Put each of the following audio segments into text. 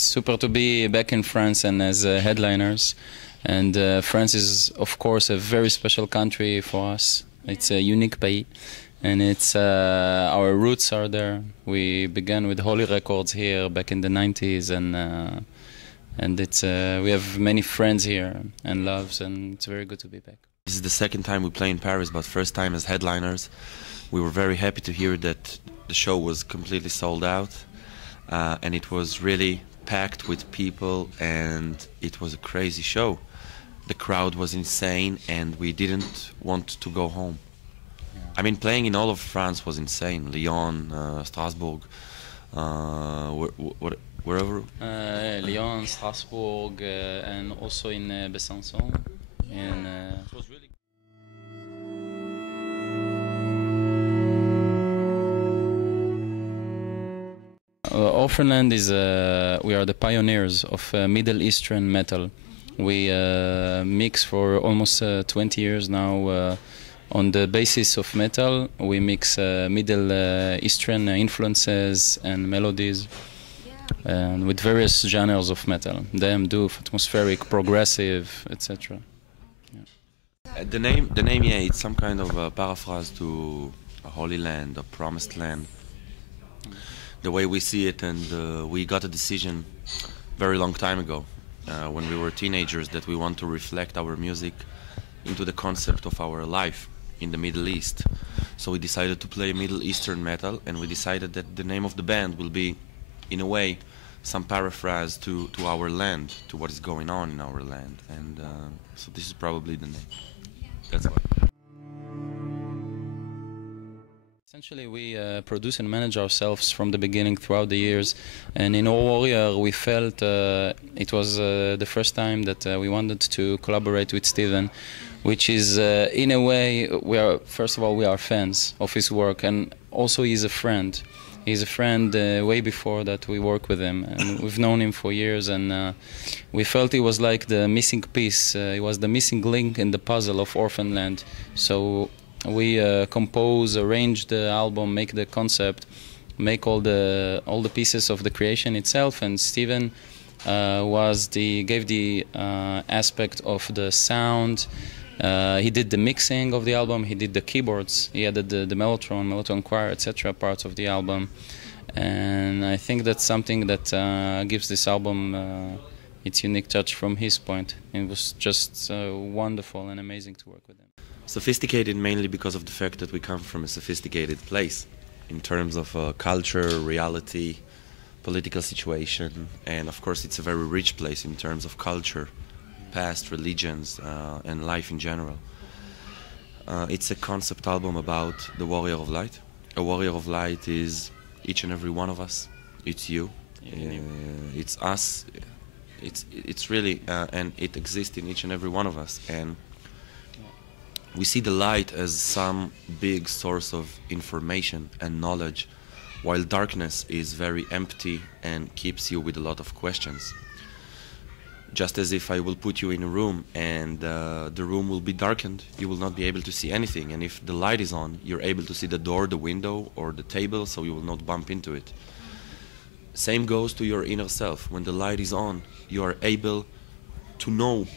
It's super to be back in France and as headliners. And France is, of course, a very special country for us. It's a unique pays. And it's our roots are there. We began with Holy Records here back in the 90s, and it's we have many friends here and loves, and it's very good to be back. This is the second time we play in Paris, but first time as headliners. We were very happy to hear that the show was completely sold out, and it was really packed with people, and it was a crazy show. The crowd was insane, and we didn't want to go home. I mean, playing in all of France was insane. Lyon, Strasbourg, wherever. Lyon, Strasbourg, and also in Besançon. And it was really. Orphaned Land is we are the pioneers of Middle Eastern metal. We mix for almost 20 years now. On the basis of metal, we mix Middle Eastern influences and melodies, and with various genres of metal: dem, doof, atmospheric, progressive, etc. Yeah. The name, yeah, it's some kind of a paraphrase to a Holy Land, a Promised Land. The way we see it, and we got a decision very long time ago, when we were teenagers, that we want to reflect our music into the concept of our life in the Middle East. So we decided to play Middle Eastern metal, and we decided that the name of the band will be, in a way, some paraphrase to our land, to what is going on in our land. And so this is probably the name. That's why. Essentially, we produce and manage ourselves from the beginning throughout the years, and in Our Warrior we felt it was the first time that we wanted to collaborate with Steven, which is in a way, first of all we are fans of his work, and also he's a friend. He's a friend way before that we work with him, and we've known him for years, and we felt he was like the missing piece. He was the missing link in the puzzle of Orphaned Land. So we compose, arrange the album, make the concept, make all the pieces of the creation itself, and Steven gave the aspect of the sound. He did the mixing of the album, he did the keyboards, he added the mellotron choir, etc. parts of the album, and I think that's something that gives this album its unique touch from his point. It was just wonderful and amazing to work with him. Sophisticated mainly because of the fact that we come from a sophisticated place in terms of culture, reality, political situation, and of course it's a very rich place in terms of culture, past, religions, and life in general. It's a concept album about the Warrior of Light. A Warrior of Light is each and every one of us. It's you, it's us, it's really, and it exists in each and every one of us. And we see the light as some big source of information and knowledge, while darkness is very empty and keeps you with a lot of questions. Just as if I will put you in a room and the room will be darkened, you will not be able to see anything. And if the light is on, you're able to see the door, the window, or the table, so you will not bump into it. Same goes to your inner self. When the light is on, you are able to know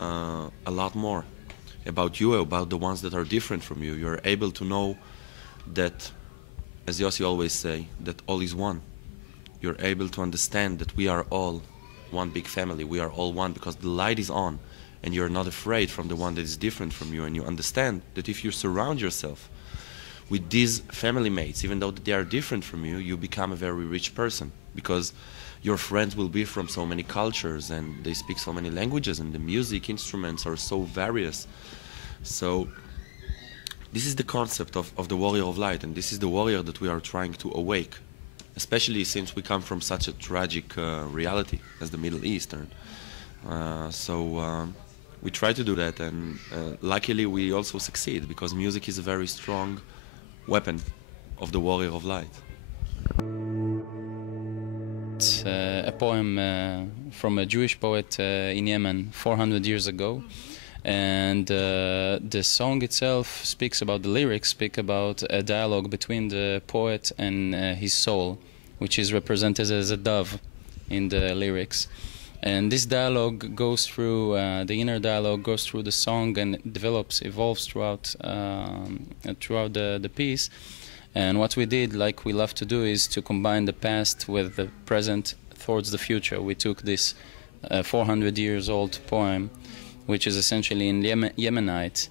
a lot more about you, about the ones that are different from you. You're able to know that, as Yossi always say, that all is one. You're able to understand that we are all one big family. We are all one because the light is on, and you're not afraid from the one that is different from you, and you understand that if you surround yourself with these family mates, even though they are different from you, you become a very rich person, because your friends will be from so many cultures and they speak so many languages, and the music instruments are so various. So this is the concept of the Warrior of Light, and this is the warrior that we are trying to awake, especially since we come from such a tragic reality as the Middle Eastern. So we try to do that, and luckily we also succeed, because music is a very strong weapon of the Warrior of Light. It's a poem from a Jewish poet in Yemen 400 years ago. And the song itself speaks about, the lyrics speak about a dialogue between the poet and his soul, which is represented as a dove. in the lyrics. And this dialogue goes through, the inner dialogue goes through the song and evolves throughout the piece. And what we did, like we love to do, is to combine the past with the present towards the future. We took this 400 years old poem, which is essentially in Yemenite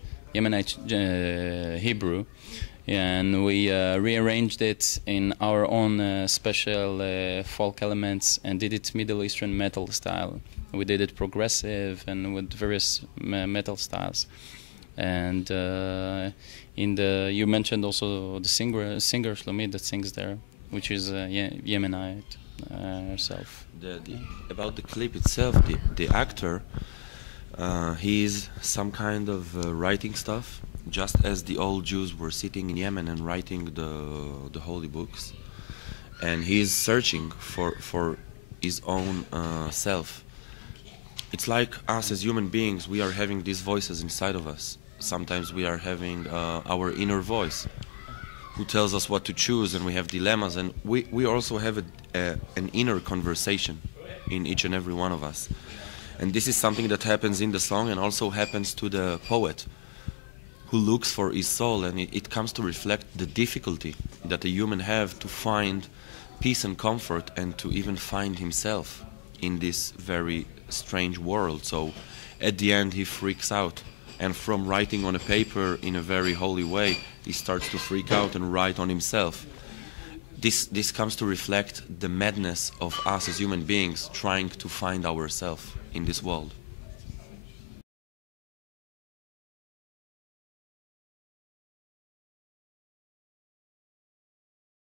Hebrew, and we rearranged it in our own special folk elements and did it Middle Eastern metal style. We did it progressive and with various metal styles. And you mentioned also the singer Shlomit that sings there, which is Yemenite herself. About the clip itself, the actor, he's some kind of writing stuff, just as the old Jews were sitting in Yemen and writing the holy books, and he's searching for his own self. It's like us as human beings, we are having these voices inside of us. Sometimes we are having our inner voice who tells us what to choose, and we have dilemmas, and we also have an inner conversation in each and every one of us. And this is something that happens in the song and also happens to the poet who looks for his soul, and it comes to reflect the difficulty that a human have to find peace and comfort and to even find himself in this very strange world. So at the end he freaks out, and from writing on a paper in a very holy way, he starts to freak out and write on himself. This comes to reflect the madness of us as human beings trying to find ourselves in this world.